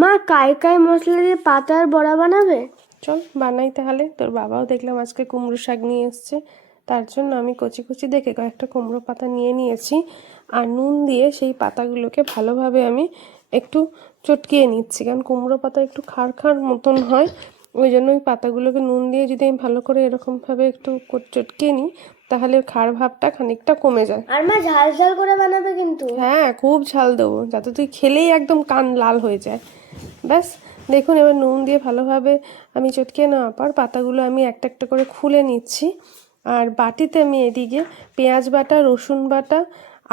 মা কাই মশলা দিয়ে পাতার বড়া বানাবে? চল বানাই তাহলে। তোর বাবাও দেখলাম আজকে কুমড়ো শাক নিয়ে এসছে, তার জন্য আমি কচি কচি দেখে কয়েকটা কুমড়ো পাতা নিয়ে নিয়েছি। আর নুন দিয়ে সেই পাতাগুলোকে ভালোভাবে আমি একটু চটকিয়ে নিচ্ছি, কারণ কুমড়ো পাতা একটু খাড় খাড় মতন হয়। ওই জন্য ওই পাতাগুলোকে নুন দিয়ে যদি আমি ভালো করে এরকমভাবে একটু চটকিয়ে নিই, তাহলে খাড় ভাবটা খানিকটা কমে যায়। আর মা ঝাল ঝাল করে বানাবে কিন্তু। হ্যাঁ, খুব ঝাল দেবো, যাতে তুই খেলেই একদম কান লাল হয়ে যায়। ব্যাস দেখুন, এবার নুন দিয়ে ভালোভাবে আমি চটকে নেওয়ার পর পাতাগুলো আমি একটা একটা করে খুলে নিচ্ছি। আর বাটিতে আমি এদিকে পেঁয়াজ বাটা, রসুন বাটা,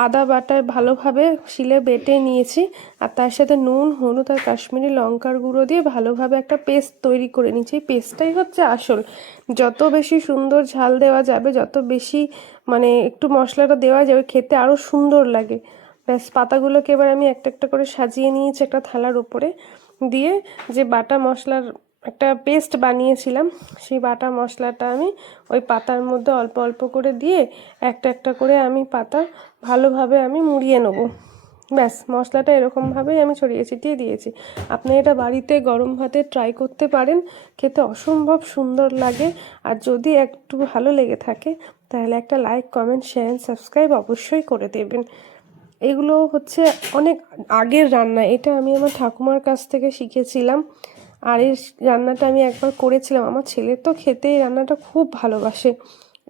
আদা বাটা ভালোভাবে শিলে বেটে নিয়েছি। আর তার সাথে নুন, হলুদ আর কাশ্মীরি লঙ্কার গুঁড়ো দিয়ে ভালোভাবে একটা পেস্ট তৈরি করে নিচ্ছি। এই পেস্টটাই হচ্ছে আসল। যত বেশি সুন্দর ঝাল দেওয়া যাবে, যত বেশি মানে একটু মশলাটা দেওয়া যাবে, খেতে আরও সুন্দর লাগে। ব্যাস পাতাগুলোকে এবার আমি একটা একটা করে সাজিয়ে নিয়েছি একটা থালার উপরে দিয়ে। যে বাটা মশলার একটা পেস্ট বানিয়েছিলাম, সেই বাটা মশলাটা আমি ওই পাতার মধ্যে অল্প অল্প করে দিয়ে একটা একটা করে আমি পাতা ভালোভাবে আমি মুড়িয়ে নেবো। ব্যাস মশলাটা এরকমভাবেই আমি ছড়িয়ে ছিটিয়ে দিয়েছি। আপনি এটা বাড়িতে গরম ভাতে ট্রাই করতে পারেন, খেতে অসম্ভব সুন্দর লাগে। আর যদি একটু ভালো লেগে থাকে তাহলে একটা like, comment, share and subscribe অবশ্যই করে দেবেন। এগুলো হচ্ছে অনেক আগের রান্না, এটা আমি আমার ঠাকুমার কাছ থেকে শিখেছিলাম। আর এই রান্নাটা আমি একবার করেছিলাম, আমার ছেলে তো খেতে এই রান্নাটা খুব ভালোবাসে।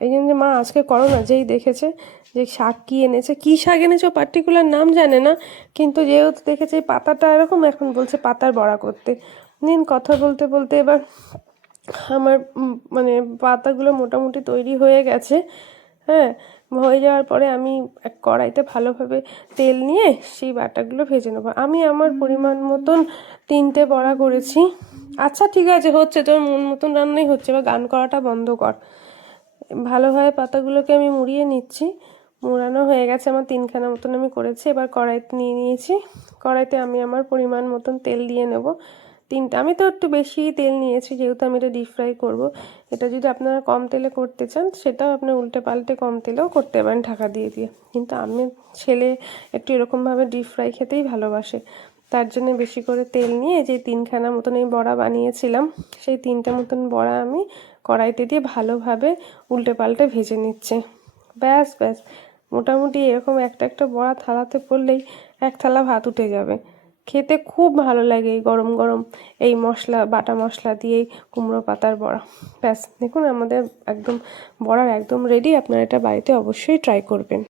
এই জন্য মা আজকে করো না, যেই দেখেছে যে শাক কী এনেছে, কী শাক এনেছে পার্টিকুলার নাম জানে না, কিন্তু যেহেতু দেখেছে এই পাতাটা এরকম, এখন বলছে পাতার বড়া করতে। নিন, কথা বলতে বলতে এবার আমার মানে পাতাগুলো মোটামুটি তৈরি হয়ে গেছে। হ্যাঁ, হয়ে যাওয়ার পরে আমি এক কড়াইতে ভালোভাবে তেল নিয়ে সেই বাটাগুলো ভেজে নেবো। আমি আমার পরিমাণ মতন 3টে বড়া করেছি। আচ্ছা ঠিক আছে, হচ্ছে তোর মন মতন রান্নাই হচ্ছে, এবার গান করাটা বন্ধ কর। ভালোভাবে পাতাগুলোকে আমি মুড়িয়ে নিচ্ছি। মুড়ানো হয়ে গেছে আমার 3খানা মতন আমি করেছি। এবার কড়াইতে নিয়ে নিয়েছি, কড়াইতে আমি আমার পরিমাণ মতন তেল দিয়ে নেব। আমি তো একটু বেশি তেল নিয়েছি, যেহেতু আমি এটা ডিপ ফ্রাই করবো। এটা যদি আপনারা কম তেলে করতে চান, সেটাও আপনি উল্টে পাল্টে কম তেলেও করতে পারেন ঢাকা দিয়ে দিয়ে। কিন্তু আমি ছেলে একটু এরকমভাবে ডিপ ফ্রাই খেতেই ভালোবাসে, তার জন্য বেশি করে তেল নিয়ে যে 3খানা মতন এই বড়া বানিয়েছিলাম, সেই 3টে মতন বড়া আমি কড়াইতে দিয়ে ভালোভাবে উল্টে পাল্টে ভেজে নিচ্ছে। ব্যাস ব্যাস, মোটামুটি এরকম একটা একটা বড়া থালাতে পড়লেই এক থালা ভাত উঠে যাবে। খেতে খুব ভালো লাগে এই গরম গরম এই মশলা, বাটা মশলা দিয়ে কুমড়ো পাতার বড়া। ব্যাস দেখুন, আমাদের একদম বড়ার একদম রেডি। আপনারা এটা বাড়িতে অবশ্যই ট্রাই করবেন।